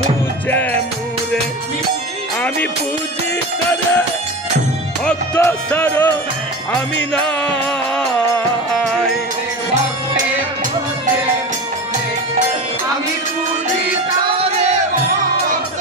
পূজে মুরে আমি পূজি করে ভক্ত সর আমি নাই আমি পুজি তারে ভক্ত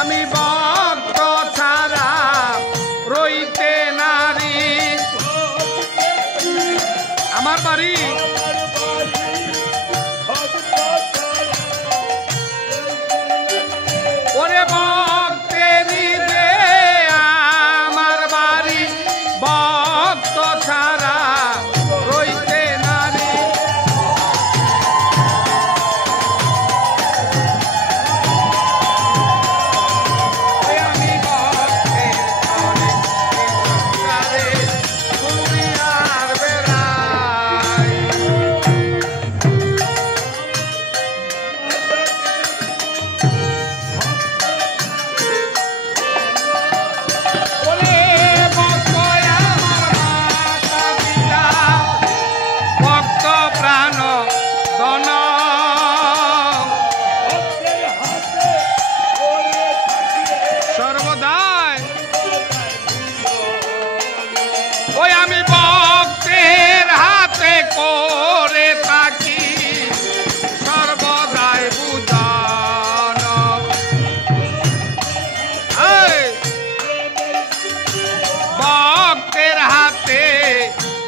আমি ভক্তের আমার বাড়ি ওরে ভক্তেরি দে আমার বাড়ি ভক্ত ছাড়া রইতে নারী আমি ভক্তের তরে সংসারে দুনিয়ার বেড়াই ওরে ভক্ত আমার মাতা পিতা ভক্ত প্রাণ ধন সর্বদাই ওই আমি ভক্তের হাতে করে থাকি সর্বদাই বুঝান ভক্তের হাতে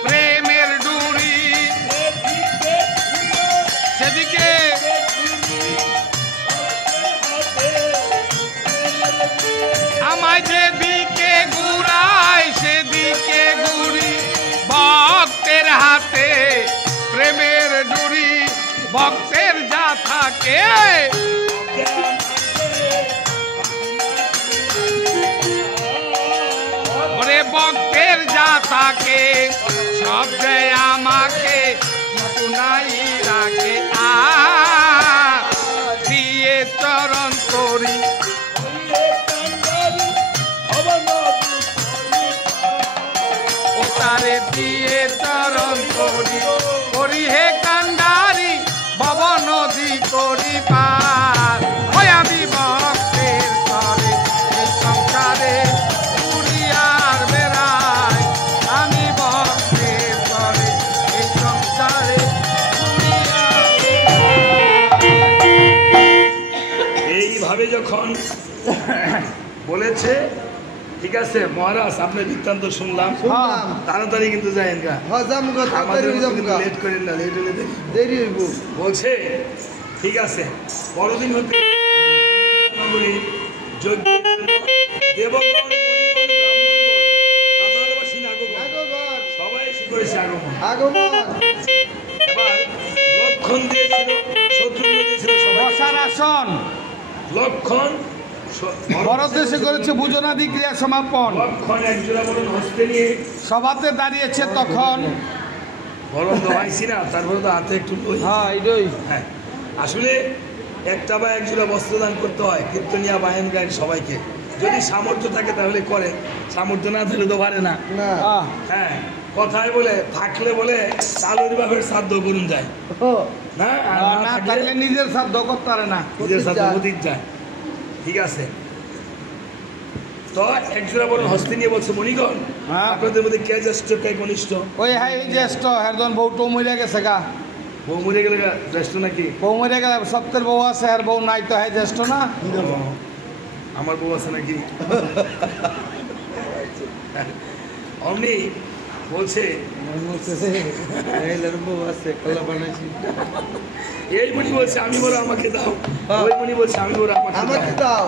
প্রেমের ডুরি সেদিকে আমায় যেদিকে ঘুরাই সেদিকে ঘুরি ভক্তের হাতে প্রেমের ডুরি ভক্তের যা থাকে ওরে ভক্তের যা থাকে সব যে আমাকে কিছু নাই রাখে দিয়ে চরণ করি ও তারে দিয়ে চরণ করি করি হে কান্ডারি ভব নদী করি পার ওই আমি ভক্তের তরে এই সংসারে দুনিয়ার বেড়াই আমি ভক্তের তরে এই সংসারে এইভাবে যখন বলেছে ঠিক আছে মহারাজ আপনার বৃত্তান্ত শুনলাম তাড়াতাড়ি কিন্তু যায়েন গা লেট করেন না লেট হলে দেরি হইব বলছে ঠিক আছে পরদিন হতে সবাই এসে করেছে আগমন এবার লক্ষণ দিয়েছিল শত্রু দিয়েছিল বসার আসন লক্ষণ ভরত দেশে করেছে ভোজনাদি ক্রিয়া সমাপন লক্ষণ একজোড়া বলুন হস্তে নিয়ে সভাতে দাঁড়িয়েছে তখন বরং দোয়াইছি না তারপরে তো হাতে একটু হ্যাঁ এটাই হ্যাঁ আসলে একটা বা একজোড়া বস্ত্রদান করতে হয় কীর্তনিয়া বাহিন গায়েন সবাইকে যদি সামর্থ্য থাকে তাহলে করে সামর্থ্য না থাকলে তো পারে না হ্যাঁ কথায় বলে থাকলে বলে চালুর বাপের শ্রাদ্ধ করুন যায় না না থাকলে নিজের সাধ্য করতে পারে না নিজের শ্রাদ্ধ অতীত যায় ঠিক আছে তো একজোড়া বলুন হস্তে নিয়ে বলছে মণিগণ আপনাদের মধ্যে কে জ্যেষ্ঠ কে কনিষ্ঠ ওই হ্যাঁ এই জ্যেষ্ঠ একজন বউটো মরে গেছে গা বউ মরে গেলে জ্যেষ্ঠ নাকি? বউ মরে গেলে সপ্তাহের বউ আছে আর বউ নাই তো হয় জ্যেষ্ঠ না? আমার বউ আছে নাকি? অমনি বলছে এই মনি বলছে আমি বলো আমাকে দাও, ওই মনি বলছে আমি বলো আমাকে দাও।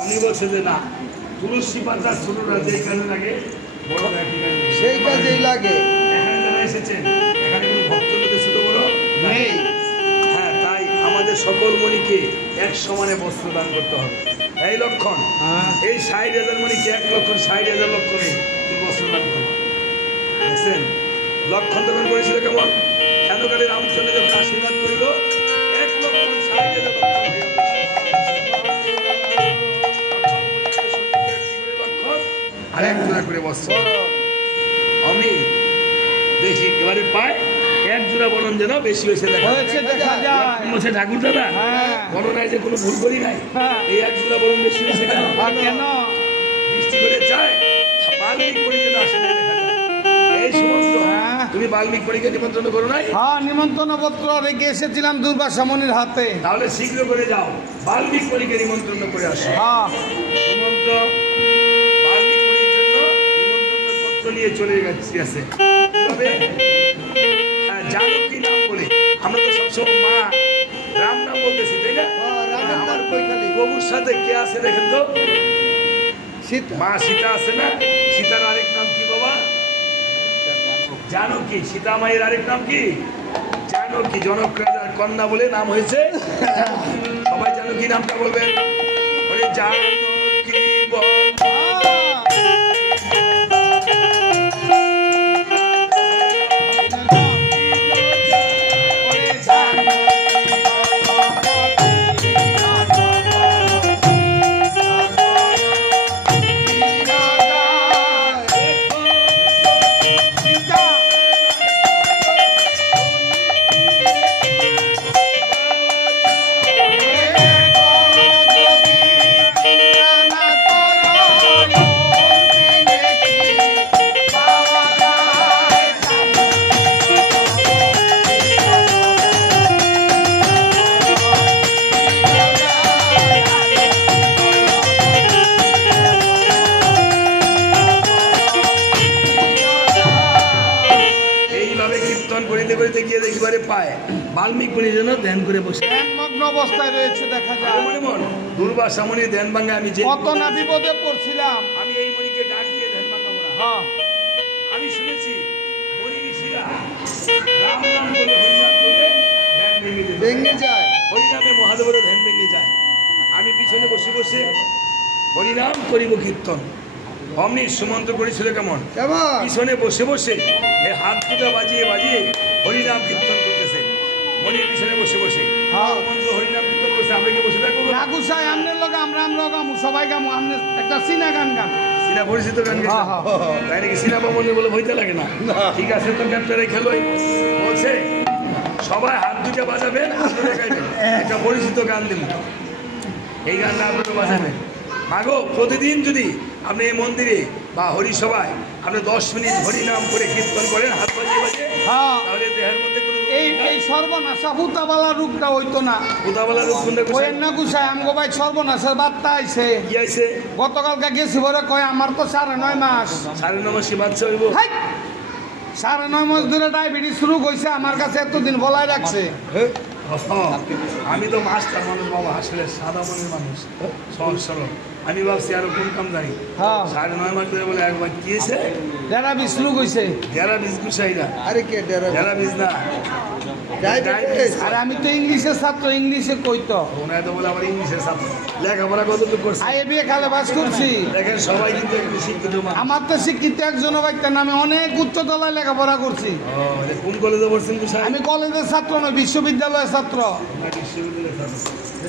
অমনি বলছে যে না, তুলসী পাতা ছোটরা যেই কাজে লাগে বড় সেই কাজেই লাগে। এখানে যারা এসেছেন এখানে কোনো ভক্ত লোকের ছোট বড় নেই। হ্যাঁ, তাই আমাদের সকল মণিকে এক সমানে বস্ত্র দান করতে হবে। এই লক্ষণ, এই ৬০,০০০ মণিকে ১,৬০,০০০ লক্ষণে তুই বস্ত্র দান করবো। দেখছেন লক্ষণ তখন করেছিল কেমন? হেনকালে রামচন্দ্র যখন আশীর্বাদ করিল ১,৬০,০০০ লক্ষণ আর ১ জোড়া করে বস্ত্র। আমি দেখি এবারে পায় ১ জোড়া বরণ যেন বেশি হয়েছে দেখা যায়। ঠাকুর দাদা বরণায় যে কোনো ভুল করি নাই, এই ১ জোড়া বরণ বেশি হয়েছে কেন? বৃষ্টি করে যায় বাল্মিক পরিজন আসে নাই দেখা যায়। এই সমস্ত তুমি বাল্মিক পরীকে নিমন্ত্রণ করো নাই? হ্যাঁ, নিমন্ত্রণ পত্র রেখে এসেছিলাম দুর্বাসা মুনির হাতে। তাহলে শীঘ্র করে যাও, বাল্মিক পরীকে নিমন্ত্রণ করে আসো। হ্যাঁ, সুমন্ত্র বাল্মিক পরীর জন্য নিমন্ত্রণ পত্র নিয়ে চলে গেছে। হ্যাঁ, জানকী নাম বলে আমরা তো সবসময় মা রাম নাম বলতেছি, তাই না? আমার প্রভুর সাথে কে আছে দেখেন তো? মা সীতা আছে না? সীতার আরেক নাম কি বাবা? জানকী। সীতা মায়ের আরেক নাম কি? জানকী। জনক রাজার কন্যা বলে নাম হয়েছে। সবাই জানকী নামটা বলবেন। ওরে জানকী বল বাল্মিক মুনির জন্য ধ্যান করে বসে ধ্যানমগ্ন অবস্থায় রয়েছে দেখা যায়। দুর্বাসা মুনি ধ্যান ভাঙা আমি যে কত না বিপদে পড়ছিলাম। আমি এই মণিকে ডাক দিয়ে ধ্যান ভাঙাবো না। হ্যাঁ, আমি শুনেছি মণি ঋষিরা রাম নাম বলে হরিনাম বলে ধ্যান ভেঙে যায়, হরিনামে মহাদেবের ধ্যান ভেঙে যায়। আমি পিছনে বসে বসে হরিনাম করিব কীর্তন। অমনি সুমন্ত্র করেছিল কেমন? পিছনে বসে বসে এই হাত দুটা বাজিয়ে বাজিয়ে হরিনাম কীর্তন করতেছে। মনির পিছনে বসে বসে মন্ত্র হরিনাম কীর্তন করছে। আমরা কি বসে থাকবো? ঠাকুর সাহেব আমনের লগে আমরা গামু, সবাই গামু। আমনে একটা সিনা গান গান, সিনা পরিচিত গান গাই। তাই নাকি? সিনা বামনের বলে ভয়তে লাগে না? ঠিক আছে, তো ক্যাপ্টারে খেলোই বলছে সবাই হাত দুটা বাজাবেন, হাত দেখাইবেন, একটা পরিচিত গান দেব। এই গানটা আপনারা বাজাবেন। মাগো, প্রতিদিন যদি আপনি এই মন্দিরে বা হরিসভায় আপনি 10 মিনিট হরিনাম করে কীর্তন করেন হাত বাজিয়ে বাজিয়ে, তাহলে দেহের মধ্যে কোনো এই সর্বনাশা ভূতাবালা রূপটা হইতো না। ভূতাবালা রূপ কোনটা? ওই না গুছায় আমগো ভাই সর্বনাশের বার্তা আইছে। কি আইছে? গতকালকে গেছি বলে কয় আমার তো 9.5 মাস। 9.5 মাসই বাচ্চা হইব। 9.5 মাস ধরে ডায়াবেটিস শুরু হয়েছে আমার কাছে, এতদিন বলাই রাখছে। আমি তো মাস্টার মানুষ বাবা, আসলে সাদা মনের মানুষ, সহজ সরল। আমি ভাবছি আরো কোন কাম জানি। 9.5 মাস ধরে বলে একবার কি হয়েছে? ডায়াবেটিস শুরু হয়েছে। ডায়াবেটিস গুছাই না। আরে কে ডায়াবেটিস না, ডায়াবেটিস। আরে আমি তো ইংলিশের ছাত্র, ইংলিশে কইতো। ওনায় তো বলে আমার ইংলিশের ছাত্র। লেখাপড়া কতটুকু করছে? বিয়ে খালে বাস করছি। দেখেন সবাই কিন্তু একটু শিক্ষিত মানুষ। আমার তো শিক্ষিত একজন বাইতেন, আমি অনেক উচ্চতলায় লেখাপড়া করছি। কোন কলেজে পড়ছেন? আমি কলেজের ছাত্র নয়, বিশ্ববিদ্যালয়ের ছাত্র। বিশ্ববিদ্যালয়ের ছাত্র?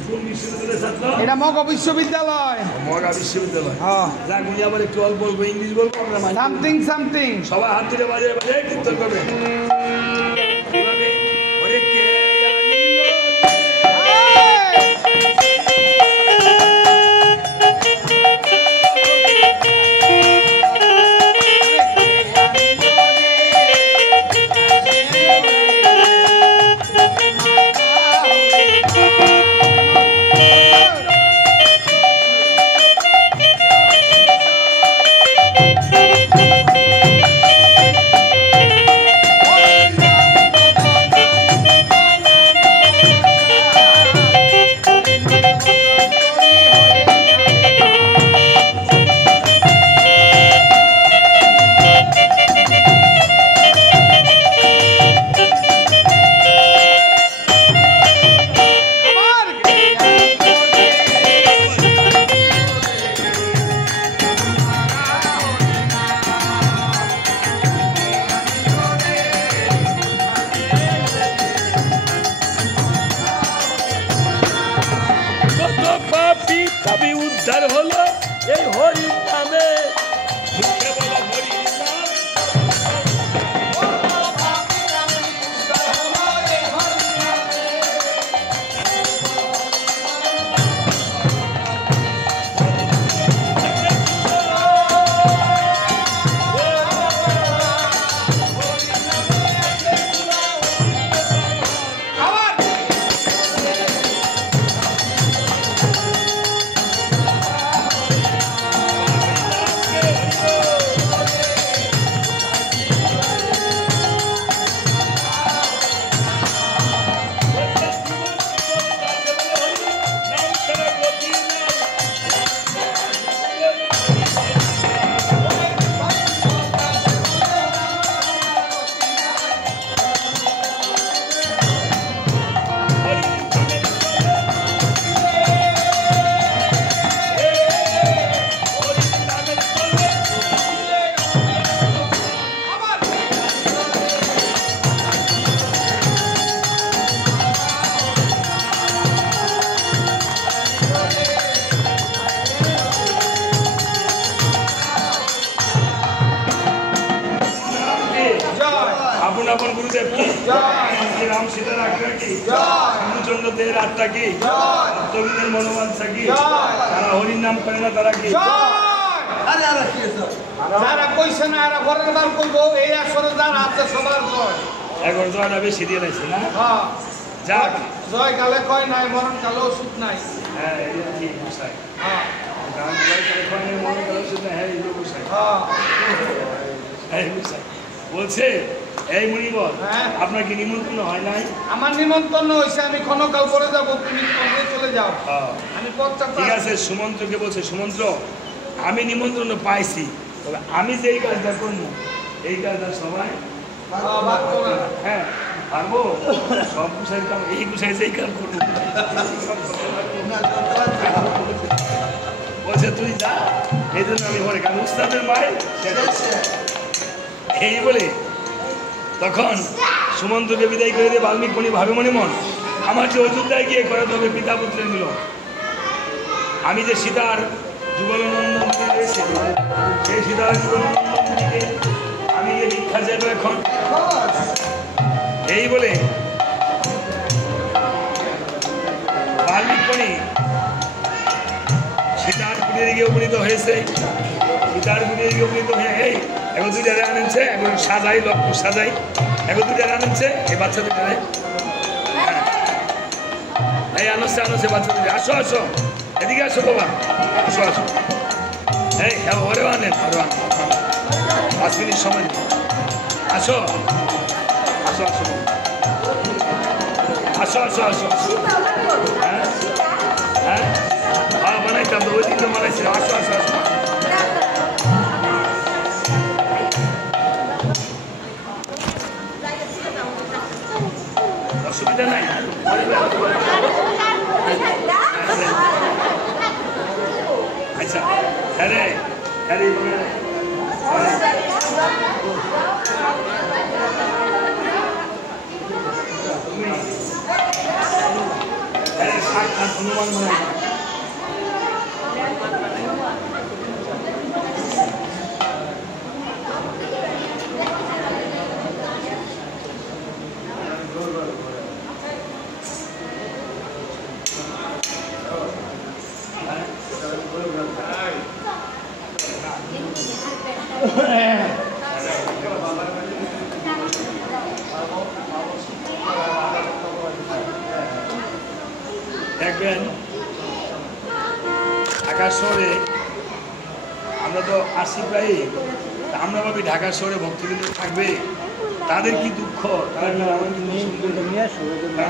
কোন বিশ্ববিদ্যালয়ের ছাত্র? এটা মগা বিশ্ববিদ্যালয়। মগা বিশ্ববিদ্যালয়। যাক, উনি আবার একটু অল্প অল্প ইংলিশ বলবো আমরা। Something something. সবাই হাত তুলে বাজায় বাজায় কীর্তন করবে। কিভাবে? ওরে কে রাম সীতার আজ্ঞা কি, চন্দ্র দেহের আত্মা কি, ভক্তবৃন্দের মনোবাঞ্ছা কি, তারা হরির নাম করে না তারা কি, যারা কইছে না এরা ঘরের বার করবো এই আসরে যারা আছে সবার জয়। এখন জয়টা বেশি দিয়ে লাগছে না। হ্যাঁ যাক, জয় কালে কয় নাই, মরণ কালে ওষুধ নাই। হ্যাঁ এটা ঠিক বুঝাই। হ্যাঁ কারণ জয় কালে কয় নাই, মরণ কালে ওষুধ নাই, হ্যাঁ এটা বুঝাই। হ্যাঁ হ্যাঁ বুঝাই। বলছে এই মুনিবর, হ্যাঁ। আপনার কি নিমন্ত্রণ হয় নাই? আমার নিমন্ত্রণ হয়েছে, আমি ক্ষণকাল পরে যাবো, তুমি কবে চলে যাও। হ্যাঁ। আমি পথটা ঠিক আছে, সুমন্ত্রকে বলছে সুমন্ত্র আমি নিমন্ত্রণ পাইছি, তবে আমি যেই কাজটা করবো এই কাজটা সবাই হ্যাঁ পারবো, সব গুছাই কাম এই গুছাই যেই কাম করবো। বলছে তুই যা, এই জন্য আমি ঘরে, কারণ উস্তাদের মায়ের এই বলে তখন সুমন্ত্রকে বিদায় করে দিয়ে বাল্মীকি মণি ভাবে মনে মন আমার যে অযোধ্যায় গিয়ে করাতে হবে পিতা পুত্রের মিলন। আমি যে সীতার যুগলনন্দন রয়েছে সেই সীতার যুগলনন্দনকে আমি গিয়ে দীক্ষা যাবো এখন। এই বলে বাল্মীকি মণি সীতার কুটিরে গিয়ে উপনীত হয়েছে। সীতার কুটিরে গিয়ে উপনীত হয়ে এই এখন দুইটা আনছে, এখন সাজাই লক্ষ্য সাজাই, এখন দুইটা আনছে এই বাচ্চা দুইটা এই আনছে আনছে বাচ্চা দুইটা, আসো আসো এদিকে আসো বাবা, আসো আসো এই ওরেও আনেন, ওরেও আনেন 5 মিনিট সময় আসো আসো আসো আসো আসো আসো হ্যাঁ হ্যাঁ হ্যাঁ বানাইতাম তো ওই দিন তো বানাইছি, আসো আসো আসো অসুবিধা নাই। আচ্ছা হ্যাঁ রে হ্যাঁ রে তুমি হনুমান বানাই দেখবেন ঢাকা শহরে আমরা তো আসি প্রায়, আমরা ভাবি ঢাকা শহরে ভক্তবৃন্দ থাকবে, তাদের কি দুঃখ, তারা কি আমার কিন্তু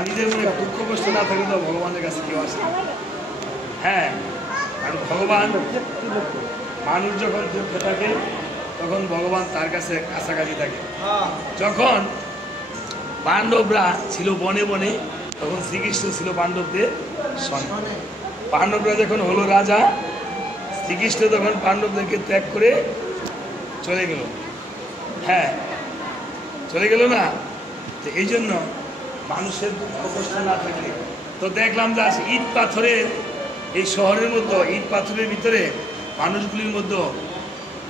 নিজের মনে দুঃখ কষ্ট না থাকলে তো ভগবানের কাছে কেউ আসে না। হ্যাঁ, কারণ ভগবান মানুষ যখন দুঃখে থাকে তখন ভগবান তার কাছে কাছাকাছি থাকে। যখন পাণ্ডবরা ছিল বনে বনে তখন শ্রীকৃষ্ণ ছিল পাণ্ডবদের সঙ্গে। পাণ্ডবরা যখন হলো রাজা, শ্রীকৃষ্ণ তখন পাণ্ডবদেরকে ত্যাগ করে চলে গেল। হ্যাঁ চলে গেল না, তো এই জন্য মানুষের দুঃখ কষ্ট না থাকলে তো দেখলাম যে ইট পাথরের এই শহরের মধ্যে, ইট পাথরের ভিতরে মানুষগুলির মধ্যে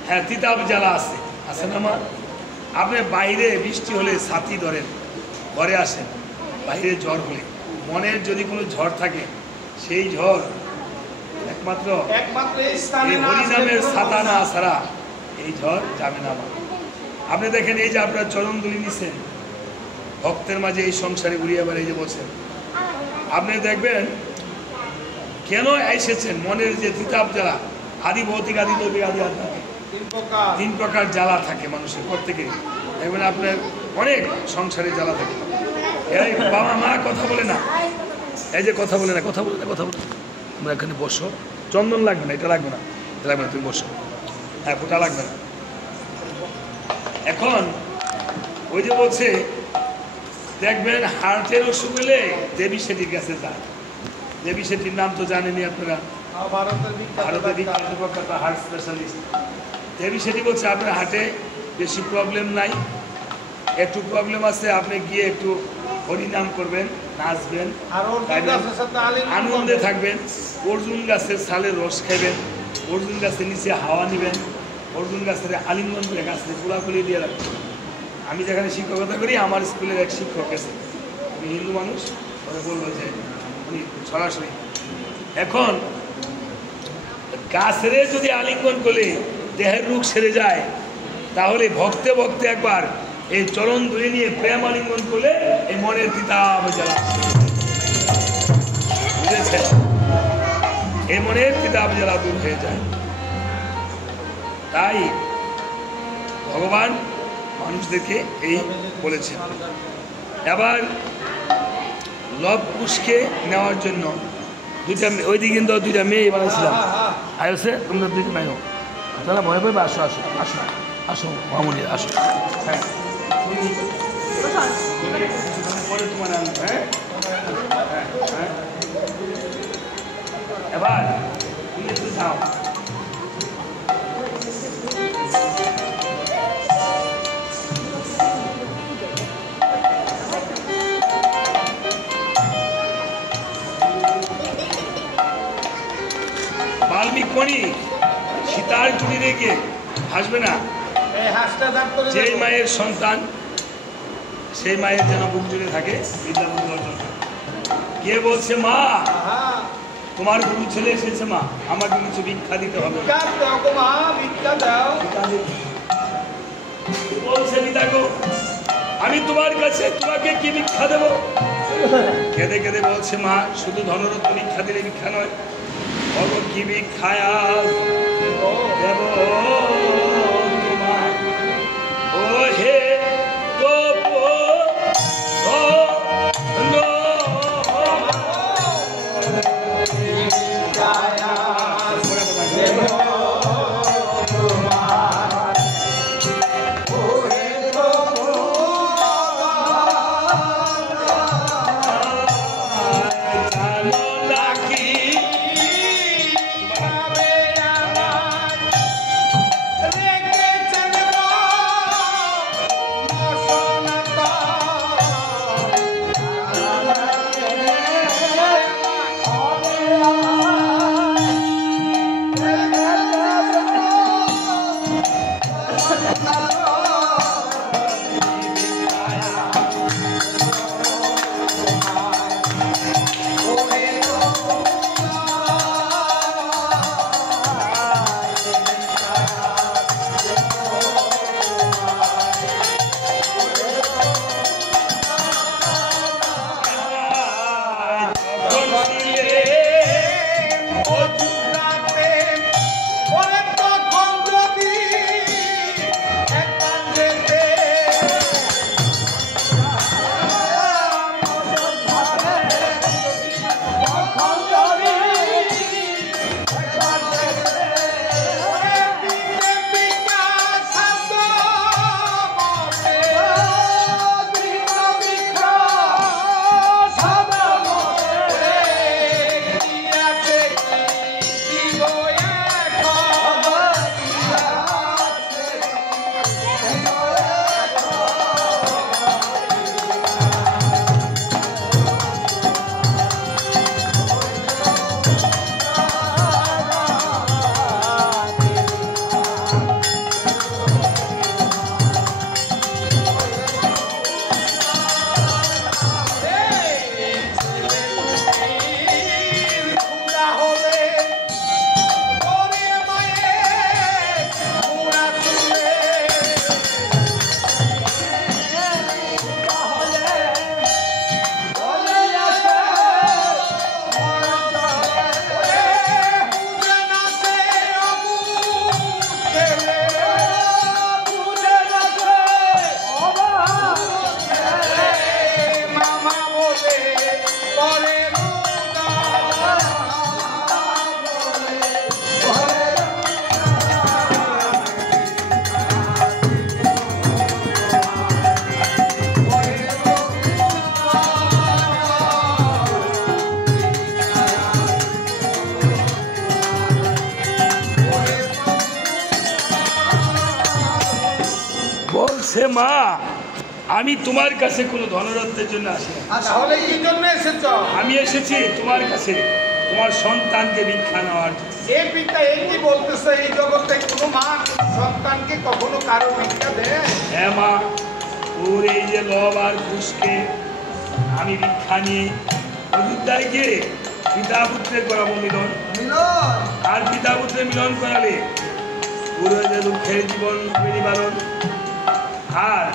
হ্যাঁ তিতাব জ্বালা আছে, আছে না মা? আপনি বাইরে বৃষ্টি হলে ছাতি ধরেন, ঘরে আসেন, বাইরে ঝড় হলে মনের যদি কোনো ঝড় থাকে সেই ঝড় একমাত্র এই হরিনামের ছাতা না ছাড়া এই ঝড় যাবে না। আপনি দেখেন এই যে আপনার চরণ দুলি নিছেন, ভক্তের মাঝে এই সংসারে উড়িয়ে বেড়ে যে বলছেন, আপনি দেখবেন কেন এসেছেন, মনের যে তিতাব জ্বালা, আদি ভৌতিক আদি দৈবিক আদি আধ্যাত্মিক 3 প্রকার জ্বালা থাকে মানুষের প্রত্যেকেরই। দেখবেন আপনার অনেক সংসারে জ্বালা থাকে। এই বাবা মা কথা বলে না, এই যে কথা বলে না, কথা বলে না, কথা বলে না, তোমরা এখানে বসো, চন্দন লাগবে না, এটা লাগবে না, এটা লাগবে না, তুমি বসো, হ্যাঁ ফোটা লাগবে না। এখন ওই যে বলছে দেখবেন হার্টের অসুখ হলে দেবী শেঠির কাছে যান। দেবী শেঠির নাম তো জানেনি আপনারা, ভারতের বিখ্যাত প্রখ্যাত হার্ট স্পেশালিস্ট। দেবী শেঠি বলছে আপনার হার্টে বেশি প্রবলেম নাই, একটু প্রবলেম আছে, আপনি গিয়ে একটু হরিনাম করবেন, নাচবেন, আনন্দে থাকবেন, অর্জুন গাছের ছালের রস খাইবেন, অর্জুন গাছের নিচে হাওয়া নেবেন, অর্জুন গাছের আলিঙ্গন করে গাছের গোলাগুলি দিয়ে রাখবেন। আমি যেখানে শিক্ষকতা করি আমার স্কুলের এক শিক্ষক আছে, উনি হিন্দু মানুষ, ওরা বললো যে উনি সরাসরি। এখন গাছের যদি আলিঙ্গন করলে দেহের রোগ সেরে যায়, তাহলে ভক্তে ভক্তে একবার এই চরণ ধরে নিয়ে প্রেম আলিঙ্গন করলে এই মনের তিতাব জ্বালা, বুঝেছেন? এই মনের তিতাব জ্বালা দূর হয়ে যায়। তাই ভগবান মানুষদেরকে এই বলেছেন। এবার লব কুশকে নেওয়ার জন্য দুইটা ওইদিকে কিন্তু দুইটা মেয়ে বানাইছিলাম, আয়সে তোমরা দুইটা মেয়ে তাহলে ভয় পাইবে। আসো আসো আসো আসো মামুনি আসো। হ্যাঁ পরে তোমার আনবো। হ্যাঁ হ্যাঁ এবার তুমি একটু যাও। বাল্মিক মণি সীতার চুরি রেখে হাসবে না। যে মায়ের সন্তান সেই মায়ের যেন বুক জুড়ে থাকে বিদ্যা বুদ্ধি অর্জন। কে বলছে মা তোমার গুরু ছেলে এসেছে, মা আমাকে কিছু ভিক্ষা দিতে হবে। বলছে পিতা গো আমি তোমার কাছে তোমাকে কি ভিক্ষা দেবো? কেঁদে কেঁদে বলছে মা শুধু ধনরত্ন ভিক্ষা দিলে ভিক্ষা নয়, কি ভিক্ষায়া দেব তোমার ও হে বলছে মা আমি তোমার কাছে কোনো ধনরত্নের জন্য আসি না। তাহলে কি জন্য এসেছো? আমি এসেছি তোমার কাছে তোমার সন্তানকে ভিক্ষা নেওয়ার জন্য। এই পিতা এই কি বলতেছে? এই জগতে কোনো মা সন্তানকে কখনো কারো ভিক্ষা দেয়? হ্যাঁ মা, ওর এই যে লব আর কুশকে আমি ভিক্ষা নিয়ে অযোধ্যায় গিয়ে পিতা পুত্রের করাবো মিলন, আর পিতা পুত্রের মিলন করালে পুরোহিতের দুঃখের জীবন নিবারণ। আর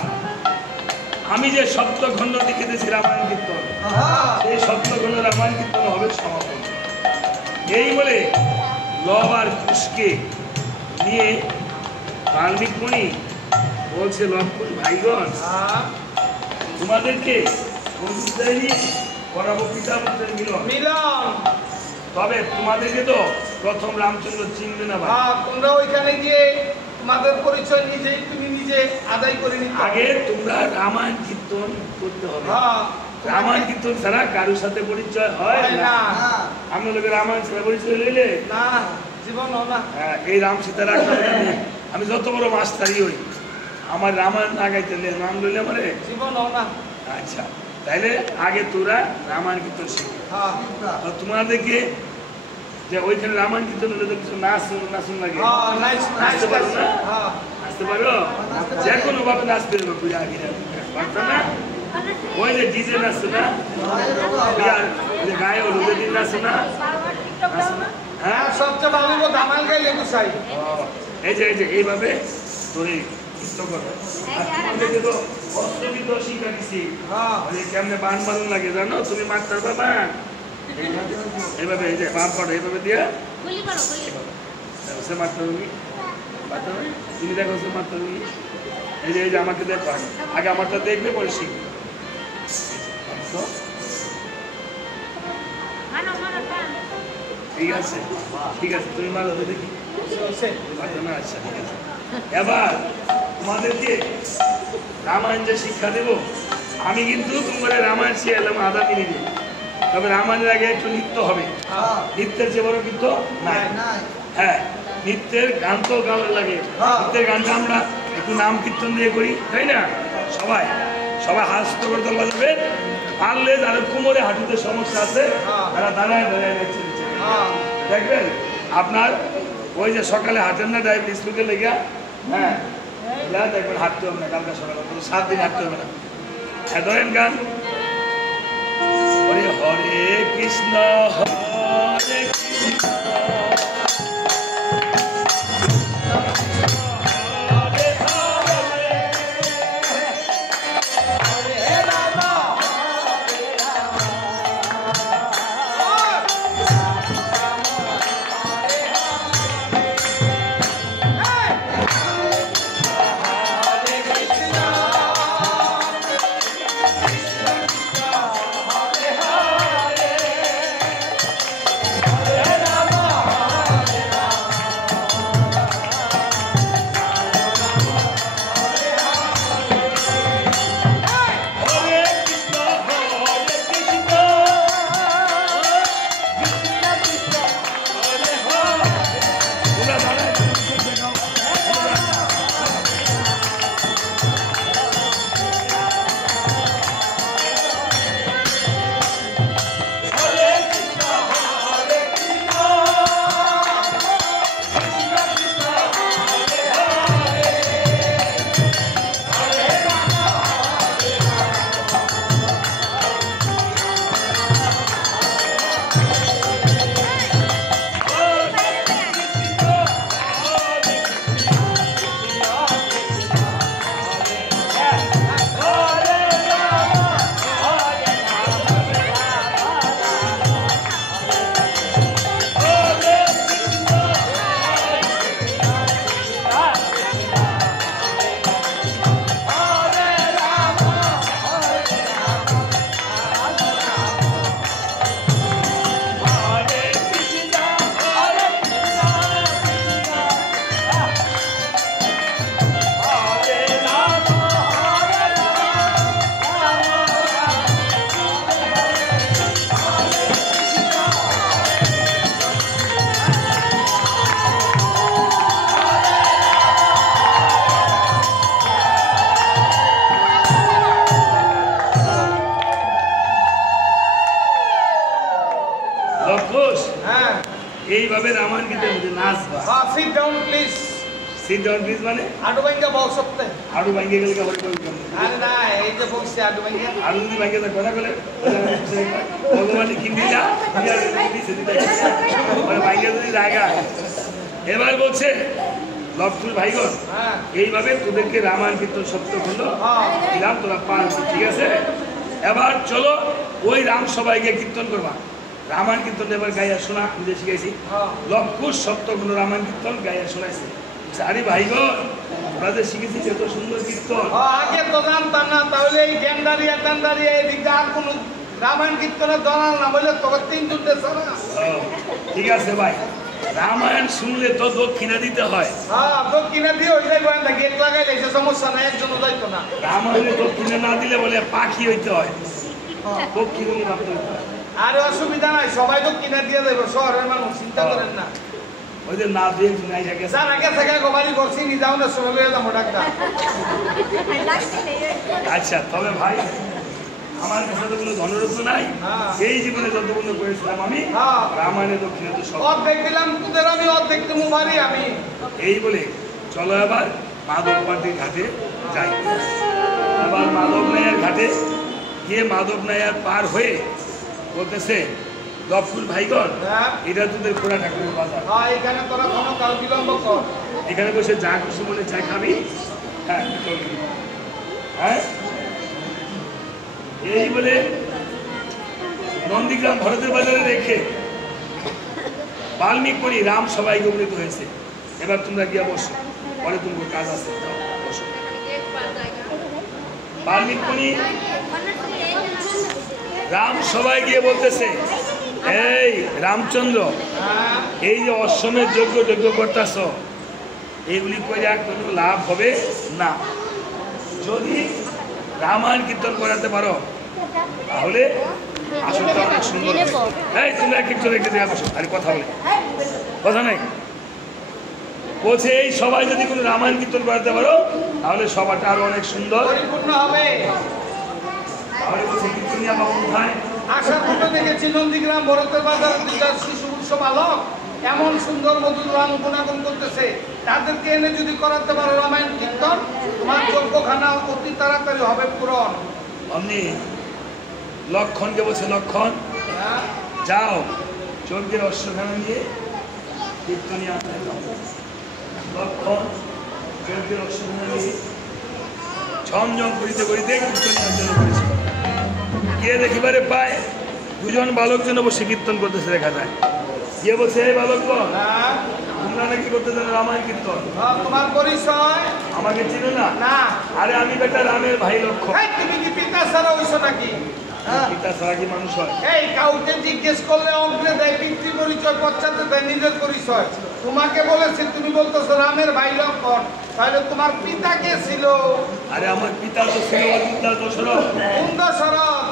আমি যে সপ্তখণ্ড লিখেছি রামায়ণ কীর্তন, সেই সপ্তখণ্ড রামায়ণ কীর্তন হবে সমাপন। এই বলে লব আর কুশকে নিয়ে বাল্মীক মুনি বলছে, লব কুশ ভাইগণ, তোমাদেরকে অযোধ্যায় নিয়ে করাবো পিতা পুত্রের মিলন। তবে তোমাদেরকে তো প্রথম রামচন্দ্র চিনবে না ভাই। তোমরা ওইখানে গিয়ে তোমাদের পরিচয় তুমি নিজে আদায় করে নিতে। আগে তোমরা রামায়ণ কীর্তন করতে হবে। রামায়ণ কীর্তন ছাড়া কারোর সাথে পরিচয় হয় না। আমি লোকের রামায়ণ ছাড়া পরিচয় লইলে না জীবন না। এই রাম সীতার আমি যত বড় মাস্টারই হই, আমার রামায়ণ না গাইতে নাম লইলে আমার জীবন না। আচ্ছা, তাইলে আগে তোরা রামায়ণ কীর্তন শিখবে। তোমাদেরকে যে ওইখানে রামায়ণ কীর্তন হলে তো কিছু নাচুন লাগে, নাচতে পারো না? নাচতে পারো? যে কোনো ভাবে নাচতে পারবো পূজা আগে পারতো না? ওই যে ডিজে নাচতো না, যে গায়ে হলুদের দিন নাচতো না, হ্যাঁ সবচেয়ে ভালো দামাল গাইলে গুছাই। এই যে এইভাবে তোরে চিত্ত করো। আর তোমাদেরকে তো অস্ত্রবিদ্যা শিক্ষা দিছি, কেমনে বান বান লাগে জানো? তুমি মারতে পারবা এইভাবে, এই যে বাম পাড়ো এইভাবে দিয়া সে মারতে হবে, তুমি দেখো সে মারতে হবে। এই যে আমাকে দেখো, আগে আমারটা দেখবে পরে শিখবে। ঠিক আছে ঠিক আছে, তুমি মারো তো দেখি। আচ্ছা ঠিক আছে, এবার তোমাদেরকে রামায়ণ যে শিক্ষা দেব, আমি কিন্তু তোমাদের রামায়ণ শিখালাম আধা মিনিটে। তবে রামায়ণের আগে একটু নৃত্য হবে। নৃত্যের যে বড় নৃত্য নাই। হ্যাঁ, নৃত্যের গান তো গান লাগে। নৃত্যের গানটা আমরা একটু নাম কীর্তন দিয়ে করি, তাই না? সবাই হাসতে করে তোলা যাবে। পারলে যাদের কোমরে হাঁটুতে সমস্যা আছে তারা দাঁড়ায় দাঁড়ায় দেখছে দেখবেন। আপনার ওই যে সকালে হাঁটেন না ডায়াবেটিস লোকের লেগে, হ্যাঁ দেখবেন হাঁটতে হবে না, কালকে সকালে 7 দিন হাঁটতে হবে না। হ্যাঁ ধরেন গান, হরে হরে কৃষ্ণ হরে কৃষ্ণ এইভাবে রামায়ণ গীতের মধ্যে নাচবা। Sit down, please. সিডন ব্রিজ মানে আডু ভাঙ্গা বল সত্যি আড়ু ভাঙ্গে গেলে কি হবে? আরে না এই যে বলছি আডু ভাঙ্গা আড়ু যদি ভাঙ্গে তো কথা বলে ভগবান কিনবি না ভাঙ্গে যদি জায়গা। এবার বলছে লবকুল ভাইগণ এইভাবে তোদেরকে রামায়ণ কীর্তন সত্য হলো দিলাম, তোরা পারবি, ঠিক আছে? এবার চলো ওই রাম সবাইকে কীর্তন করবা। রামায়ণ কীর্তন এবার গাইয়া শোনা, নিজে শিখাইছি। লবকুশ সপ্তগুণ রামায়ণ কীর্তন গাইয়া শোনাইছে। আরে ভাইগণ ওরা যে শিখেছি এত সুন্দর কীর্তন, আগে তো জানতাম না, তাহলে এই গেন্দারিয়া টেন্দারিয়া এদিকে আর কোনো রামায়ণ কীর্তনের দলাল না বলে তবে 3 জুটে ছাড়া। ঠিক আছে ভাই, রামায়ণ শুনলে তো দক্ষিণা দিতে হয়। দক্ষিণা দিয়ে ওই যাই বলেন গেট লাগাইলে সে সমস্যা নাই, একজনও যাইতো না। রামায়ণে দক্ষিণা না দিলে বলে পাখি হইতে হয়, পক্ষী বলে ভাবতে হইতে হয়। আর অসুবিধা নাই, সবাই দক্ষিণা দিয়ে দেবো, শহরের মানুষ চিন্তা করেন না। ওই যে না দিয়ে নাই থাকে যার আগে থেকে গোবারি করছি নি যাও না সময় লয়ে যাবো ডাক্তার। আচ্ছা তবে ভাই আমার কাছে তো কোনো ধনরত্ন নাই, এই জীবনে যতগুলো করেছিলাম আমি রামায়ণে দক্ষিণে তো সব অর্ধেক দিলাম তোদের, আমি অর্ধেক তুমি বাড়ি আমি। এই বলে চলো এবার মাধব পাটির ঘাটে যাই। এবার মাধব নাইয়ার ঘাটে গিয়ে মাধব নাইয়ার পার হয়ে বলতেছে লবকুল ভাইগণ এটা তোদের খোলা ঠাকুরের বাজার, এখানে তোরা কোনো কাল বিলম্ব কর, এখানে বসে যা খুশি বলে চা খাবি। হ্যাঁ হ্যাঁ এই বলে নন্দীগ্রাম ভরতের বাজারে রেখে বাল্মীকি পড়ি রাম সবাইকে উপনীত হয়েছে। এবার তোমরা গিয়ে বসো, পরে তোমার কাজ আছে, বসো। বাল্মীকি পড়ি রাম সবাই গিয়ে বলতেছে এই রামচন্দ্র এই যে অশ্বমের যজ্ঞ করতেছ এইগুলি করে আর কোনো লাভ হবে না। যদি রামায়ণ কীর্তন করাতে পারো তাহলে আসলটা অনেক সুন্দর। এই তোমরা একটু রেখে দেওয়া বসো, আর কথা বলে কথা নেই। বলছে এই সবাই যদি কোনো রামায়ণ কীর্তন করাতে পারো তাহলে সবাটা আরো অনেক সুন্দর হবে। তাহলে বলছে কীর্তনিয়া বাবু কোথায়? আসার পথে দেখেছি নন্দীগ্রাম ভরতের বাজার দুইটা শিশু বালক এমন সুন্দর মধুর রাম গুণাগুণ করতেছে, তাদেরকে এনে যদি করাতে পারো রামায়ণ কীর্তন তোমার যজ্ঞখানা অতি তাড়াতাড়ি হবে পূরণ। অমনি লক্ষণকে বলছে লক্ষণ যাও যজ্ঞের অশ্বখানা নিয়ে কীর্তনিয়া লক্ষণ যজ্ঞের অশ্বখানা নিয়ে ঝমঝম করিতে করিতে কীর্তনিয়া অর্জন করেছে। গিয়ে দেখিবারে পায় দুজন বালক যেন বসে কীর্তন করতেছে দেখা যায়। গিয়ে বলছে এই বালকগণ তোমরা নাকি করতে জানো রামায়ণ কীর্তন, তোমার পরিচয় আমাকে চিনো না? না। আরে আমি বেটা রামের ভাই লক্ষণ। তুমি কি পিতা ছাড়া হইছো নাকি? পিতা ছাড়া কি মানুষ হয়? এই কাউকে জিজ্ঞেস করলে অগ্রে দেয় পিতৃ পরিচয়, পশ্চাতে দেয় নিজের পরিচয়। তোমাকে বলেছে তুমি বলতেছো রামের ভাই লক্ষণ, তাহলে তোমার পিতা কে ছিল? আরে আমার পিতা তো ছিল অযোধ্যা দশরথ। কোন দশরথ?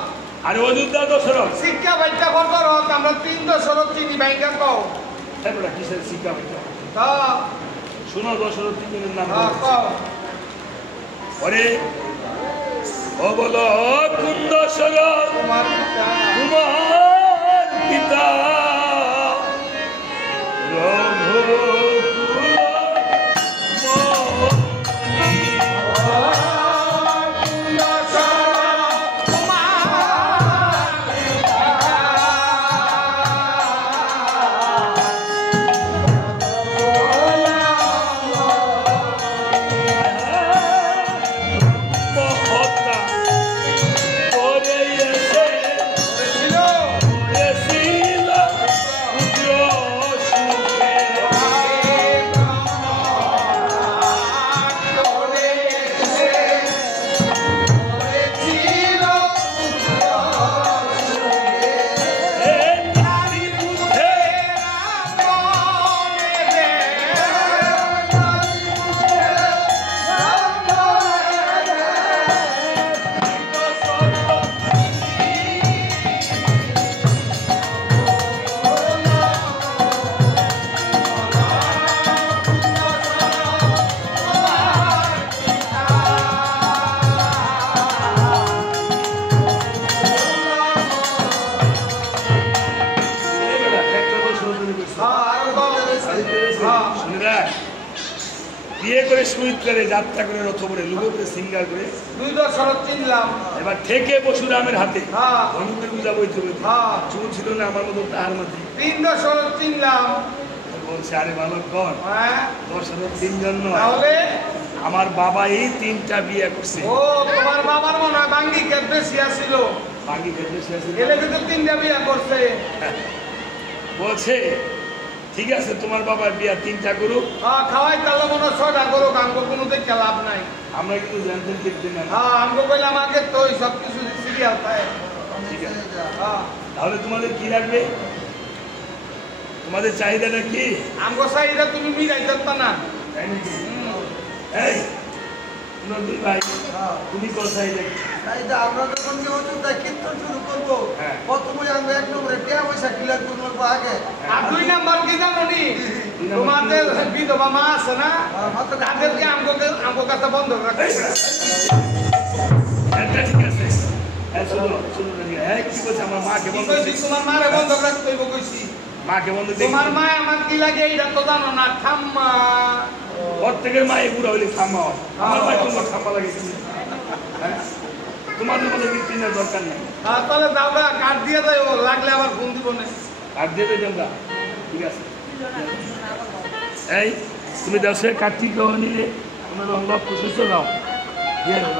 আরে অযোধ্যা দশরথ। শিক্ষা ভাইটা বদরথ, আমরা 3 দশরথ চিনি ভাইকা কও। তারপরে কিসের শিক্ষা ভাইটা? শুনো দশরথ 3 জনের নাম কও। ওরে ও বলো কোন দশরথ তোমার পিতা? তোমার পিতা ছিল বিয়ে করে সুমিত্রারে যাত্রা করে রথ করে লুগো করে সিঙ্গার করে 2 দশরথ চিনলাম। এবার থেকে পরশুরামের হাতে হ্যাঁ। ধনুকের পূজা বইতে বইতে হ্যাঁ। চুল ছিল না আমার মতো তাহার মাঝে 3 দশরথ চিনলাম। বলছে আরে বালকগণ হ্যাঁ, দশরথ 3 জন নয়, তাহলে আমার বাবা এই 3টা বিয়ে করছে। ও তোমার বাবার মনে হয় বাঙ্গি ক্ষেত বেশি আসছিল, বাকি ক্ষেত্রে শেষ এলে কিন্তু 3টা বিয়ে করছে। বলছে ঠিক আছে তোমার বাবার বিয়া 3টা করুক, খাওয়াই তাহলে মনে হয় 6টা করুক, আমগো কোনো দেখে লাভ নাই। আমরা কিন্তু জানতেন দেখতে না। আমগো কইলাম আগে তো ওই সব কিছু সিরিয়াল থাকে। ঠিক আছে, তাহলে তোমাদের কি লাগবে? তোমাদের চাহিদাটা কি? আমগো চাহিদা তুমি মিলাই দিতে না। তাই নাকি? এই তোমরা দুই ভাই তুমি কোন চাহিদা? চাহিদা আমরা যখন কীর্তন শুরু করবো হ্যাঁ। প্রথমে আমরা 1 নম্বরে টাকা পয়সা ক্লিয়ার করবো আগে। আর 2 নাম্বার কি জানো নি? তোমাদের বিধবা মা আছে না, তাদেরকে আমগো কাছে বন্ধ রাখতে হবে। একটা ঠিক আছে। শুনো শুনো কি বলছে আমার মাকে বন্ধ কইছি তোমার মারে বন্ধ রাখতে হইব কইছি। মাকে বন্ধ তোমার মা আমার কি লাগে এইটা তো জানো না। ঠাম্মা প্রত্যেকের মা এগুলো হইলে থাম্মা হয়। আমার মা তোমার থাম্মা লাগে হ্যাঁ, তোমাদের মধ্যে মৃত্যুর দরকার নেই। তাহলে দাদা কাট দিয়ে যাই, ও লাগলে আবার ফোন দিব না। কাট দিয়ে দেয় আমরা, ঠিক আছে। এই তুমি দেশে কাটটি কেউ নিলে তোমার লক্ষ সুস্থ যাও, দিয়ে যাও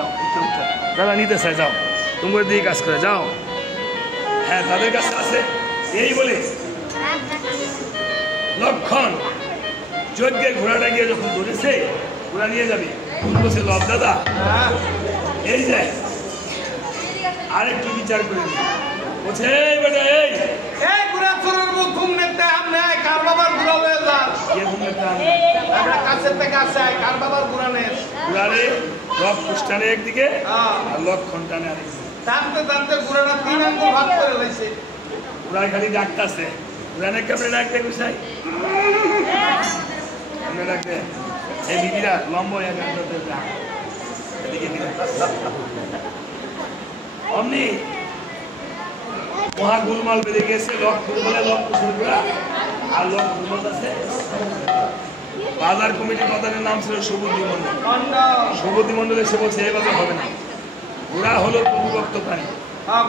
দাদা নিতে চাই যাও, তোমার দিয়ে কাজ করে যাও। হ্যাঁ তাদের কাছে আছে এই বলে লক্ষণ যজ্ঞের ঘোড়াটা গিয়ে যখন ধরেছে ঘোড়া নিয়ে যাবে, বলছে লব দাদা এই যে আরেকটু বিচার করে বলছে এই বেটা এই এই গুড়া চোরের মুখ ঘুম নেতে আমনে আয় কার বাবার গুড়া হয়ে যা। কে ঘুমের টান আমরা কাছের থেকে আসে আয় কার বাবার গুড়া নে। ঘোড়ারে লব পুষ্টানে একদিকে আর লক্ষণ টানে আরেকদিকে। টানতে টানতে গুড়াটা 3 আঙ্গুল ভাগ করে লইছে। ঘোড়ায় খালি ডাকতেছে, ঘোড়ানে কেমনে ডাকতে গুছাই কেমনে ডাকতে এই বিবিরা লম্ব এদিকে দিকে অমনি মহা গুলমাল বেঁধে গেছে। লক্ষ্য বলে লক্ষ্য শুরু করা আর লক্ষ্য গুলমাল আছে। বাজার কমিটির প্রধানের নাম ছিল সুবুদ্ধি মন্ডল। সুবুদ্ধি মন্ডল এসে বলছে এভাবে হবে না, ঘোড়া হলো প্রভুভক্ত প্রাণী।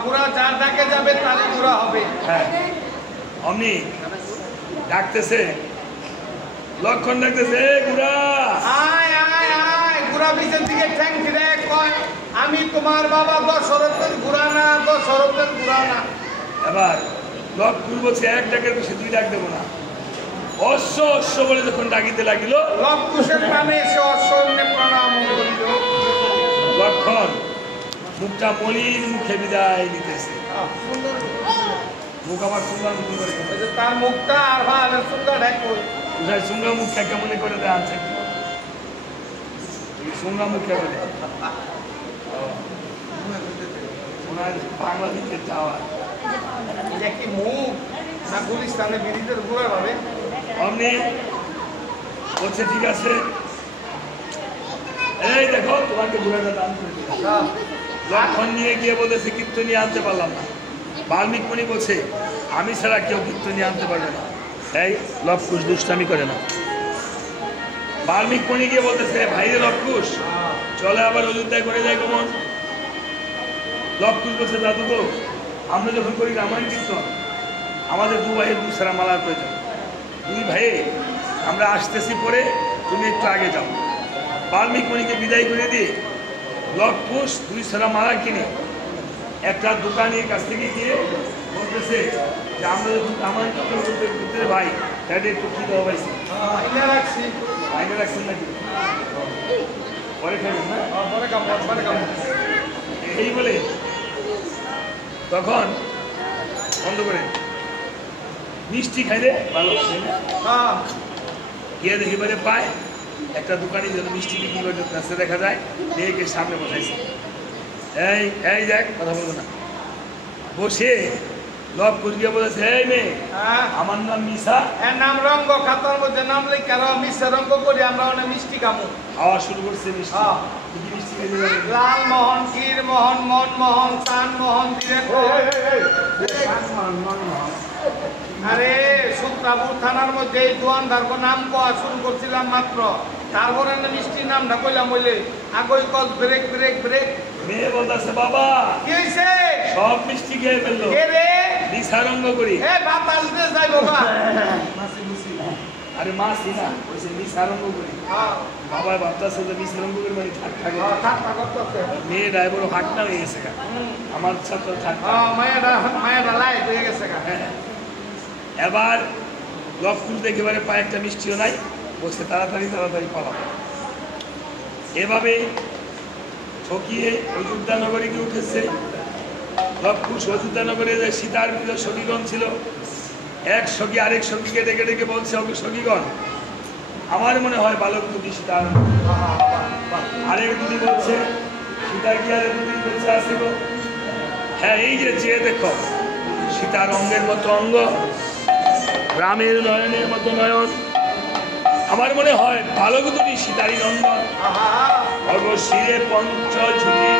গুড়া যার ডাকে যাবে তারই গুড়া হবে। হ্যাঁ অমনি ডাকতেছে, লক্ষণ ডাকতেছে এ ঘোড়া আয় আয় আয়। গুড়া পিছন দিকে ঠ্যাং ফিরে কয় আমি তোমার বাবা দশরথের গুড়া না, দশরথের গুড়া না। এবার লক্ষণ বলছে এক ডাকের বেশি 2 ডাক দেবো না। অশ্ব অশ্ব বলে যখন ডাকিতে লাগিল লক্ষুষের প্রাণে এসে অশ্বর্ণে প্রণাম করিল। লক্ষণ মুখটা মলিন মুখে বিদায় দিতেছে। মুখ আমার সুন্দর মুখ করে তার মুখটা আর ভালো সুন্দর ঢাকুর। সুন্দর মুখটা কেমন করে দেয় আছে সুন্দর মুখে বলে ওনার বাংলাদেশের চাওয়া এটা কি মুখ না গুলিস্তানে বিরিদের গুড়া ভাবে। অমনি বলছে ঠিক আছে এই দেখো তোমাকে ঘোড়াটা দান করে দিলাম। লক্ষণ নিয়ে গিয়ে বলেছে কীর্তন নিয়ে আনতে পারলাম না। বাল্মীক মুনি বলছে আমি ছাড়া কেউ কীর্তন নিয়ে আনতে পারবে না। এই লবকুশ দুষ্টামি করে না। বাল্মীক মুনি গিয়ে বলতেছে ভাইরে লবকুশ চলে আবার অযোধ্যায় করে যায় কেমন। লবকুশ বলছে দাদু গো আমরা যখন করি রামায়ণ কীর্তন আমাদের 2 ভাইয়ের 2 সারা মালার প্রয়োজন। 2 ভাইয়ে আমরা আসতেছি পরে তুমি একটু আগে যাও। বাল্মীক মুনিকে বিদায় করে দিয়ে লবকুশ 2 সারা মালা কিনে একটা দোকানের কাছ থেকে গিয়ে বলতেছে যে আমরা যখন রামায়ণ কীর্তন করতে করতে ভাই তাহলে একটু কি দেওয়া পাইছি আইনা রাখছি। আইনে রাখছেন নাকি পরে খাবেন না পরে কামড় পরে কামড়। এই বলে তখন বন্ধ করে মিষ্টি খাইলে ভালো গিয়ে দেখি বলে পায় একটা দোকানে যেন মিষ্টি বিক্রি করে রাস্তা দেখা যায় দেখে সামনে বসাইছে। এই এই দেখ কথা বলবো না বসে লব কুচবিয়া বলেছে এই মেয়ে আমার নাম মিশা। এর নাম রঙ্গ খাতার মধ্যে নাম লেখা মিশা রঙ্গ করি আমরা অনেক মিষ্টি কামু। খাওয়া শুরু করছে মিষ্টি। কি মিষ্টি খেতে যাবে? লাল মোহন, ক্ষীর মোহন, মনমোহন, চান মোহন দিয়ে আরে সুত্রাপুর থানার মধ্যে এই দোয়ানদার নাম কোয়া শুরু করছিলাম মাত্র। তারপরে না মিষ্টির নামটা কইলাম বলে আগই কল ব্রেক ব্রেক ব্রেক। মেয়ে বলতেছে বাবা কি হইছে? সব মিষ্টি খেয়ে ফেললো। কে রে? নিসারঙ্গ করি। এ বাপ আসবে যাই বাবা। আরে মাসি না ওইসে নিসারঙ্গ করি। হ্যাঁ বাবা ভাবতেছে যে নিসারঙ্গ করি মানে ঠাট্টা করে। ঠাট্টা করতেছে। মেয়ে ড্রাইভার হাঁটনা হয়ে গেছে গা। আমার ছাত্র ঠাট্টা। মায়েরা লাই হয়ে গেছে গা। এবার লক্ষণ দেখে এবারে পায়ে একটা মিষ্টিও নাই, বলছে তাড়াতাড়ি তাড়াতাড়ি পালাবো। এভাবে ঠকিয়ে অযোধ্যানগরীকে উঠেছে। লক্ষণ অযোধ্যানগরে যে সীতার প্রিয় সখীগণ ছিল, এক সখী আরেক সখীকে ডেকে ডেকে বলছে ওকে সখীগণ আমার মনে হয় বালক দুটি সীতার, আরেক দুটি বলছে সীতার কি আরেক দুটি বলছে আছে গো। হ্যাঁ এই যে চেয়ে দেখো সীতার অঙ্গের মতো অঙ্গ, রামের নয়নের মতো নয়ন, আমার মনে হয় বালক দুটি সীতারই নন্দন। অবশিরে পঞ্চ ঝুঁকি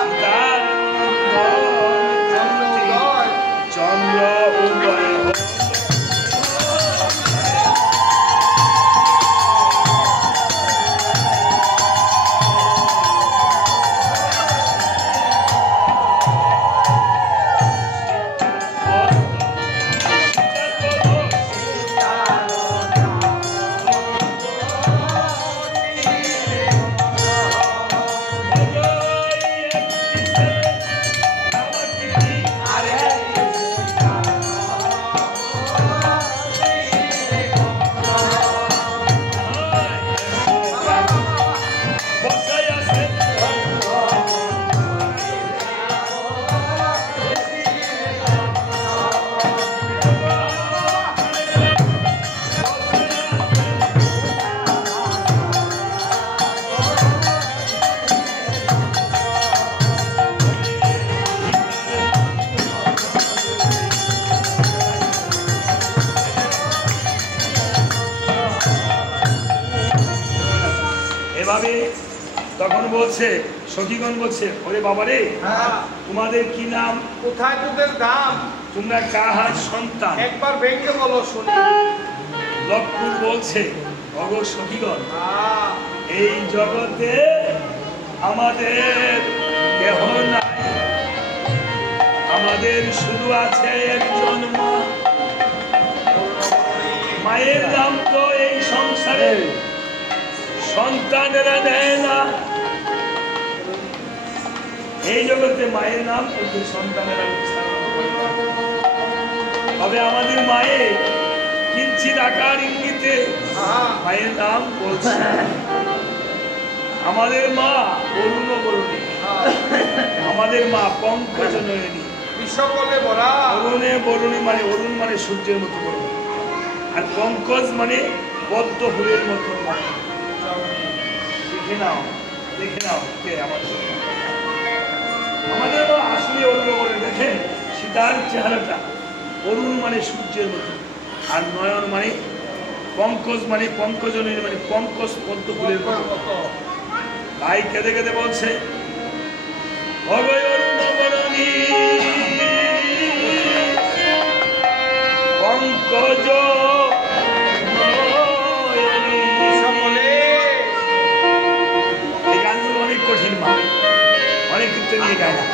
সীতার চন্দ্র উদয়। এভাবে তখন বলছে সখীগণ বলছে ওরে বাবা রে তোমাদের কি নাম, কোথায় তোদের দাম, তোমরা কাহার সন্তান একবার ভেঙে বলো শুনি। লক্ষণ বলছে অগ সখীগণ এই জগতে আমাদের কেহ নাই, আমাদের শুধু আছে একজন মা। মায়ের নাম তো এই সংসারে সন্তানেরা নেয় না, এই জগতে মায়ের নাম কিন্তু সন্তানেরা উচ্চারণ করে না। তবে আমাদের মায়ের কিঞ্চিত আকার ইঙ্গিতে মায়ের নাম বলছে। আমাদের মা অরুণ বরুণী, আমাদের মা পঙ্কজ নয়নী, সকলে বলা অরুণে বরুণী মানে অরুণ মানে সূর্যের মতো বরুণ, আর পঙ্কজ মানে পদ্ম ফুলের মতো। দেখে নাও দেখে নাও কে আমাদের মা আসলে অরুণ বলে। দেখেন সীতার চেহারাটা অরুণ মানে সূর্যের মতো, আর নয়ন মানে পঙ্কজ মানে পঙ্কজনী মানে পঙ্কজ পদ্ম ফুলের মতো। ভাই কেঁদে কেঁদে বলছে পঙ্কজ এই গানগুলো অনেক কঠিন, মা অনেক কীর্তন নিয়ে গায় না।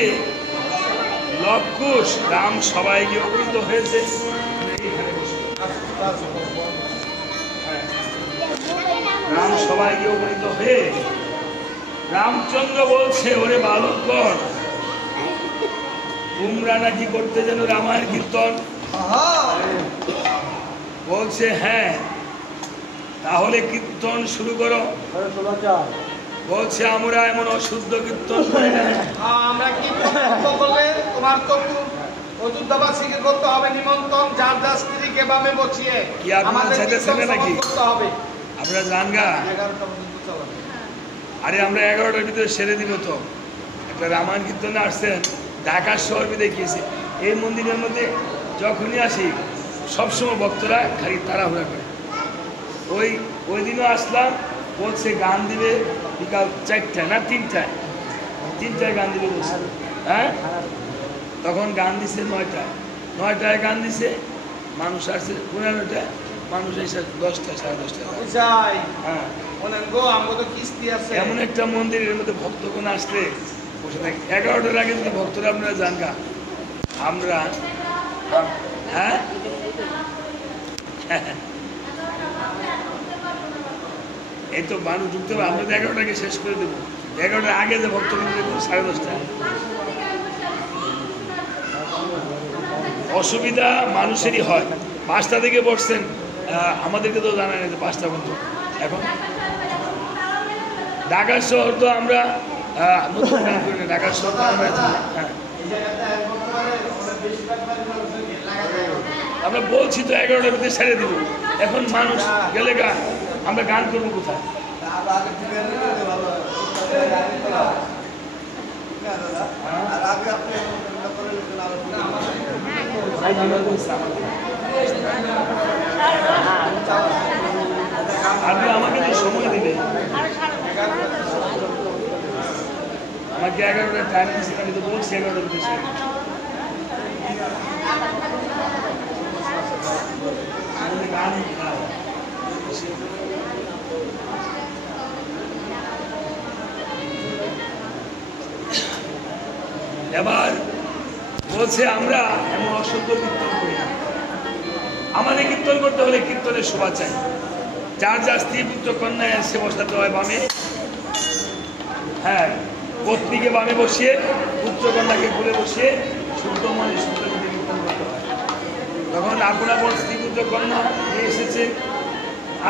দিয়ে লবকুশ রাম সবাই গিয়ে অবহিত হয়েছে। রাম সবাই গিয়ে অবহিত হয়ে রামচন্দ্র বলছে, ওরে বালকগণ, তোমরা নাকি করতে যেন রামায়ণ কীর্তন? বলছে হ্যাঁ, তাহলে কীর্তন শুরু করো। বলছে আমরা এমন অশুদ্ধ কীর্তন করি না। আমরা কীর্তন করলে তোমার তো অযোধ্যাবাসীকে করতে হবে নিমন্ত্রণ, যার যার স্ত্রীকে বামে বসিয়ে কি আপনারা চাইতেছেন নাকি? করতে হবে। আমরা জানগা 11টা পর্যন্ত চালাবে। আরে আমরা 11টার ভিতরে সেরে দিব। তো একটা রামায়ণ কীর্তনে আসছেন, ঢাকার শহর দেখিয়েছে। এই মন্দিরের মধ্যে যখনই আসি সবসময় ভক্তরা খালি তাড়াহুড়া করে। ওই দিনও আসলাম, বলছে গান দিবে বিকাল 4টায় না 3টায় গান দিবে বলছে। হ্যাঁ, তখন গান দিছে 9টায় গান দিছে। মানুষ আসছে 15টায়, মানুষ এসে 10টা 10:30। হ্যাঁ, এমন একটা মন্দিরের মধ্যে ভক্তগণ আসলে বসে থাকে। 11টার আগে যদি ভক্তরা আপনারা যান গা, আমরা হ্যাঁ এই তো মানুষ ঢুকতে হবে। আমরা তো 11টাকে শেষ করে দেবো। 11টার আগে যে ভক্তগণ 10:30। অসুবিধা মানুষেরই হয়। 5টা থেকে বসছেন, আমাদেরকে তো জানায় না যে 5টা পর্যন্ত। এখন ঢাকা শহর তো আমরা নতুন গান করি না। ঢাকা শহর তো আমরা আমরা বলছি তো 11টার ভিতরে ছেড়ে দিব। এখন মানুষ গেলে গান, আমরা গান করবো কোথায়? আপনি আমাকে তো সময় দিবেন। আমাকে 11টার টাইম দিচ্ছি, আমি তো বলছি 11টার ভিতরে। এবার বলছে আমরা এমন অশুদ্ধ কীর্তন করি না। আমাদের কীর্তন করতে হলে কীর্তনের শোভা চাই। যার যার স্ত্রী পুত্র কন্যায় এসে বসাতে হয় বামে। হ্যাঁ, পত্নীকে বামে বসিয়ে পুত্র কন্যাকে কোলে বসিয়ে শুদ্ধ মনে শুদ্ধ কীর্তন করতে হয়। তখন আপন আপন স্ত্রী পুত্র কন্যা নিয়ে এসেছে।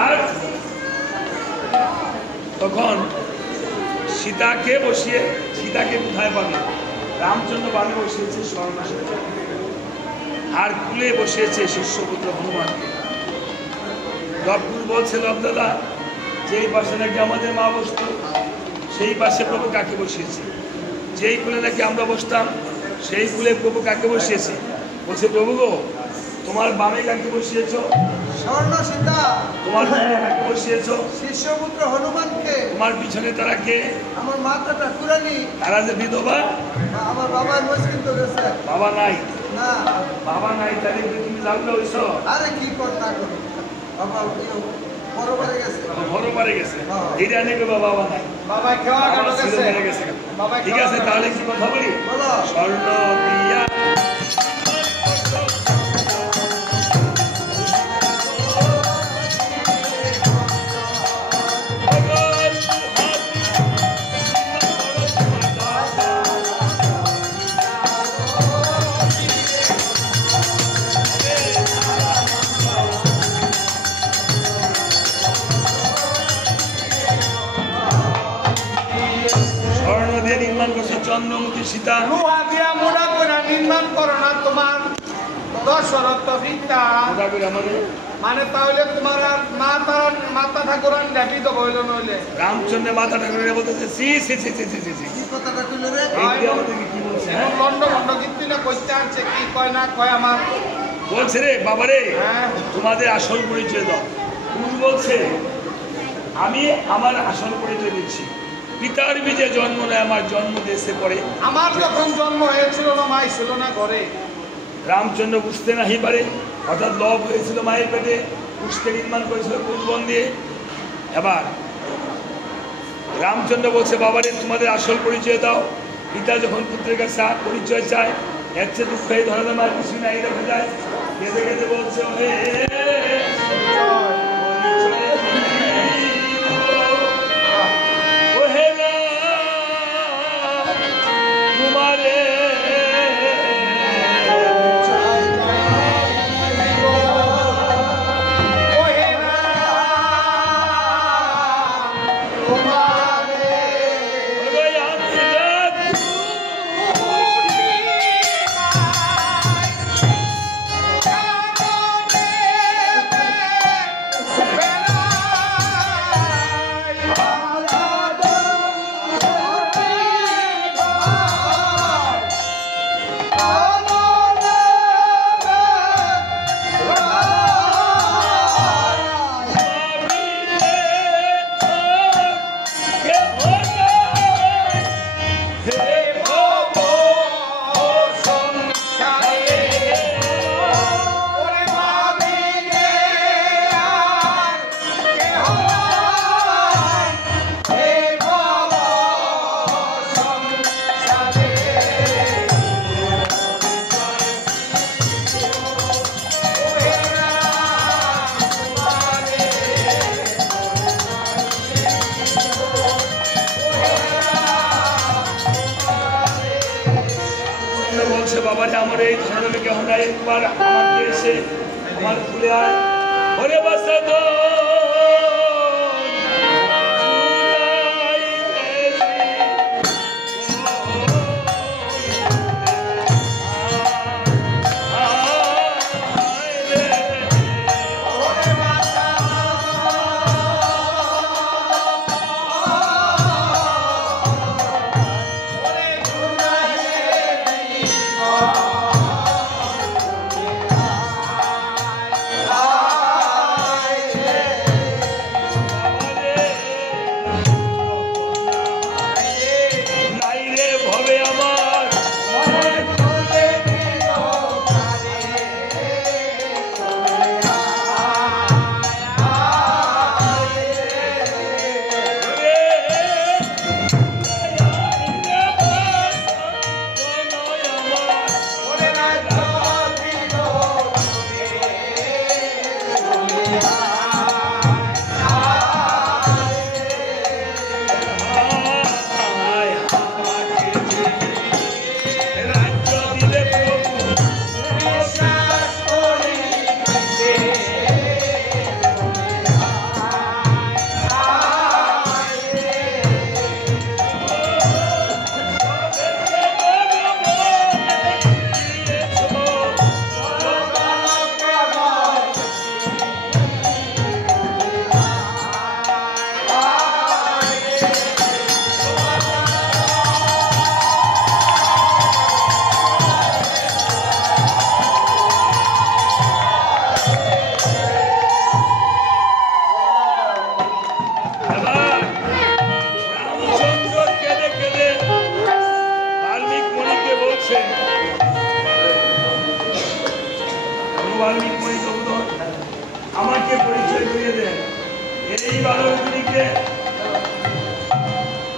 আর তখন সীতাকে বসিয়ে, সীতাকে কোথায় পাবে? রামচন্দ্র বামে বসিয়েছে স্বর্ণাসনে, আর কুলে বসিয়েছে শিষ্যপুত্র হনুমানকে। লবকুশ বলছে, লবদাদা, যেই পাশে নাকি আমাদের মা বসত সেই পাশে প্রভু কাকে বসিয়েছে? যেই কুলে নাকি আমরা বসতাম সেই কুলে প্রভু কাকে বসিয়েছে? বলছে, প্রভু গো, তোমার বামে কাকে বসিয়েছ? স্বর্ণ সীতা। তোমার কাকে বসিয়েছ? শিষ্যপুত্র হনুমানকে। তোমার পিছনে তারা কে? আমার মাতা ঠাকুরানী। তারা যে বিধবা? আমার বাবার বয়স কিন্তু গেছে। বাবা নাই? না, বাবা নাই, তাহলে তুমি জানলে হইছ? আরে কি করতা করো, বাবা বড়বারে গেছে। বড়বারে গেছে, এটা নাকি বাবা নাই? বাবা খেওয়া গেছে। ঠিক আছে, তাহলে কি কথা বলি? স্বর্ণ প্রিয়া চন্দ্রমুখী সীতা। লোহা দিয়া মোড়া করে নির্মাণ করো না তোমার দশরথ পিতা। মানে তাহলে তোমার আর মাতা ঠাকুরান দেবী তো বইল নইলে রামচন্দ্রের মাতা ঠাকুরের বলতেছে সি সি সি সি সি সি কি কথাটা কইল রে? কি বলছে? লন্ড ভন্ড কীর্তি না কইতে আনছে, কি কয় না কয় আমার বলছে রে বাবারে, হ্যাঁ তোমাদের আসল পরিচয় দাও। তুমি বলছে আমি আমার আসল পরিচয় দিচ্ছি। পিতার বীজে জন্ম নেয়, আমার জন্ম দিয়েছে পরে। আমার যখন জন্ম হয়েছিল না মাই ছিল না ঘরে। রামচন্দ্র বুঝতে নাহি পারে, অর্থাৎ লব হয়েছিল মায়ের পেটে, পুষ্কে নির্মাণ করেছিল কুলবন দিয়ে। এবার রামচন্দ্র বলছে বাবারে তোমাদের আসল পরিচয় দাও। পিতা যখন পুত্রের কাছে পরিচয় চায়, এর চেয়ে দুঃখ এই ধরনের আর কিছু নাই দেখা যায়। কেঁদে কেঁদে বলছে, হে বাবারে আমার এই ধরনের কেমন নাই, একবার আমাকে এসে আমার খুলে আয় ওরে বাসা দো আমাকে পরিচয় করিয়ে দেন। এই বালকগুলিকে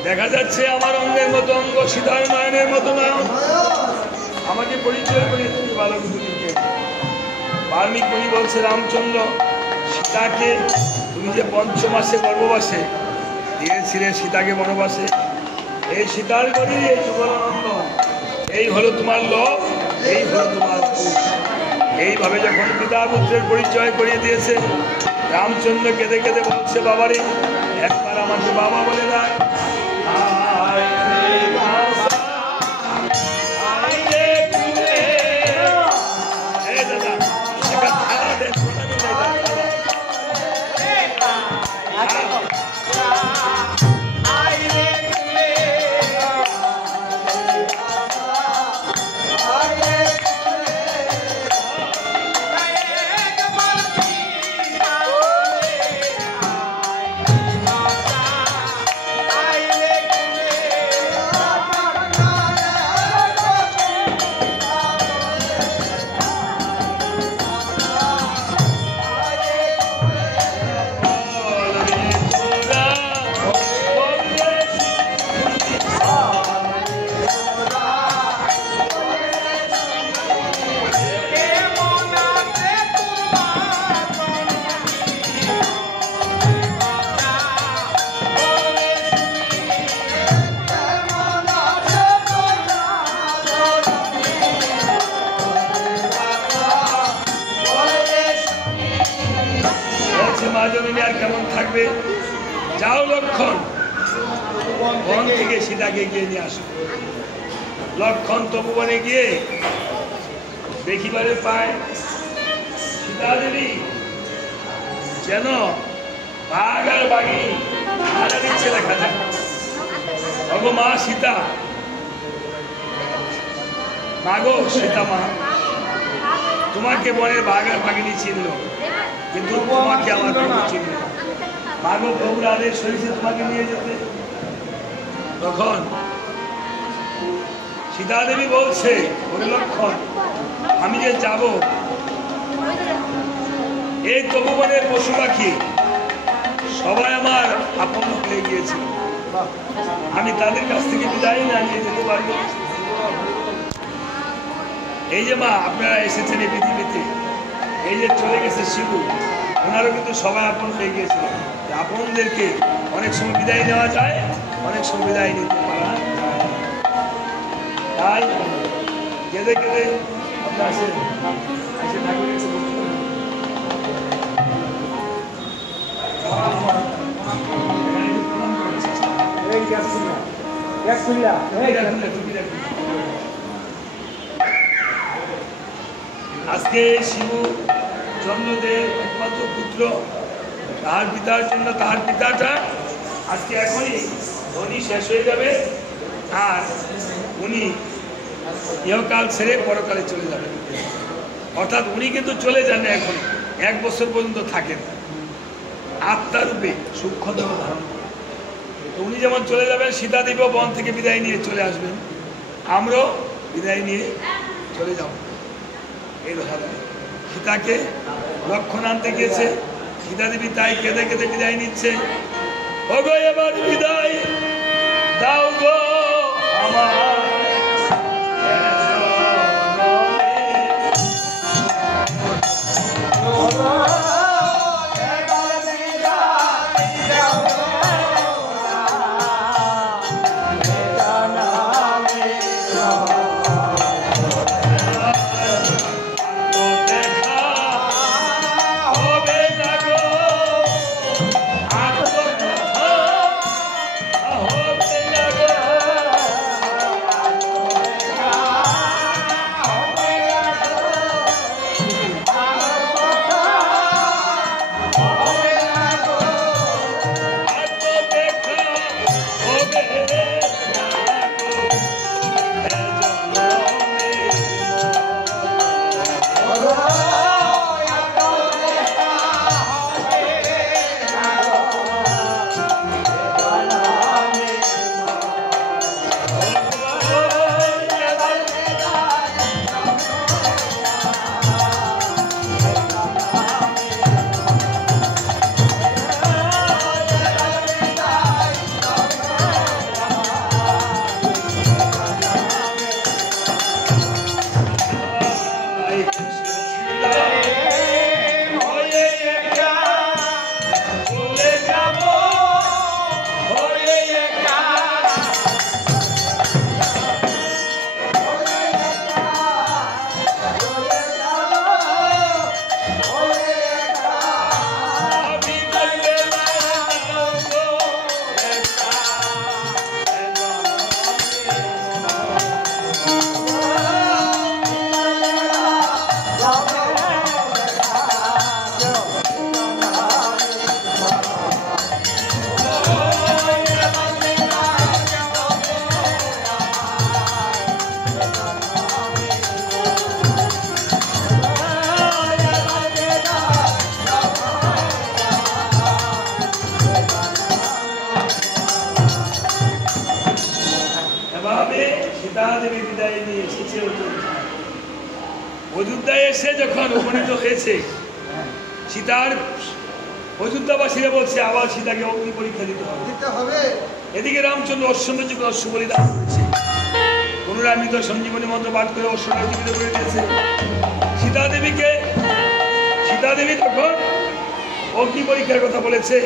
দেখা যাচ্ছে আমার অঙ্গের মতো অঙ্গ, সীতার নয়নের মতো নয়ন। আমাকে পরিচয় করিয়ে দেন বালকগুলিকে। বাল্মীকি মুনি বলছে, রামচন্দ্র সীতাকে তুমি যে ৫ মাসে গর্ভবাসে দিয়েছিলে সীতাকে বনবাসে, এই সীতার গরি এই যুগলানন্দন, এই হলো তোমার লোক, এই হলো তোমার কুশ। এইভাবে যখন পিতা পুত্রের পরিচয় করিয়ে দিয়েছে, রামচন্দ্র কেঁদে কেঁদে বলছে, বাবারে একবার আমাকে বাবা বলে দেয়। জননী আর কেমন থাকবে? যাও লক্ষণ, বন থেকে সীতাকে গিয়ে নিয়ে আসো। লক্ষণ তপোবনে গিয়ে দেখিবারে পায় সীতা দেবী যেন বাঘ আর বাঘিনী আড়া দিচ্ছে দেখা যায়। অগো মা সীতা, মাগো সীতা মা, তোমাকে বনের বাঘ আর বাঘিনী চিনল, কিন্তু তোমাকে আমার প্রভু চিনল। মাগো প্রভুর আদেশ হয়েছে তোমাকে নিয়ে যেতে। তখন সীতা দেবী বলছে, ওরে লক্ষণ, আমি যে যাব, এই তপোবনের পশু পাখি সবাই আমার আপন হয়ে গিয়েছে, আমি তাদের কাছ থেকে বিদায় না নিয়ে যেতে পারবো? এই যে মা আপনারা এসেছেন এই পৃথিবীতে, এই যে চলে গেছে শিবু, ওনারও কিন্তু সবাই আপন হয়ে গিয়েছিল। আপনদেরকে অনেক সময় বিদায় নেওয়া যায়, অনেক সময় বিদায় নিতে পারা যায়। তাই কেঁদে কেঁদে আপনার আসে ঠাকুরের কাছে বলতে পারেন। আজকে শিবু জন্মদেব একমাত্র পুত্র, তাহার পিতার জন্য তাহার পিতাটা আজকে এখনই ধনী শেষ হয়ে যাবে, আর উনি ইহকাল ছেড়ে পরকালে চলে যাবেন। অর্থাৎ উনি কিন্তু চলে যান না, এখন 1 বছর পর্যন্ত থাকেন আত্মারূপে সূক্ষ্মতম ধারণ করে। তো উনি যেমন চলে যাবেন, সীতা দেবী বন থেকে বিদায় নিয়ে চলে আসবেন, আমরাও বিদায় নিয়ে চলে যাব। এই দেখা যায় সীতাকে লক্ষণ আনতে গিয়েছে, সীতা দেবী তাই কেঁদে কেঁদে বিদায় নিচ্ছে। ওগো এবার বিদায় দাও গো আমার, অযোধ্যায় এসে যখন উপনীত হয়েছে, সীতার অযোধ্যাবাসীরা বলছে আবার সীতাকে অগ্নি পরীক্ষা দিতে হবে। এদিকে রামচন্দ্র অশ্বমেধযুগে অশ্ব বলিদান করেছে, পুনরায় মৃত সঞ্জীবনী মন্ত্র পাঠ করে অশ্বকে জীবিত করে দিয়েছে। সীতা দেবী তখন অগ্নি পরীক্ষার কথা বলেছে,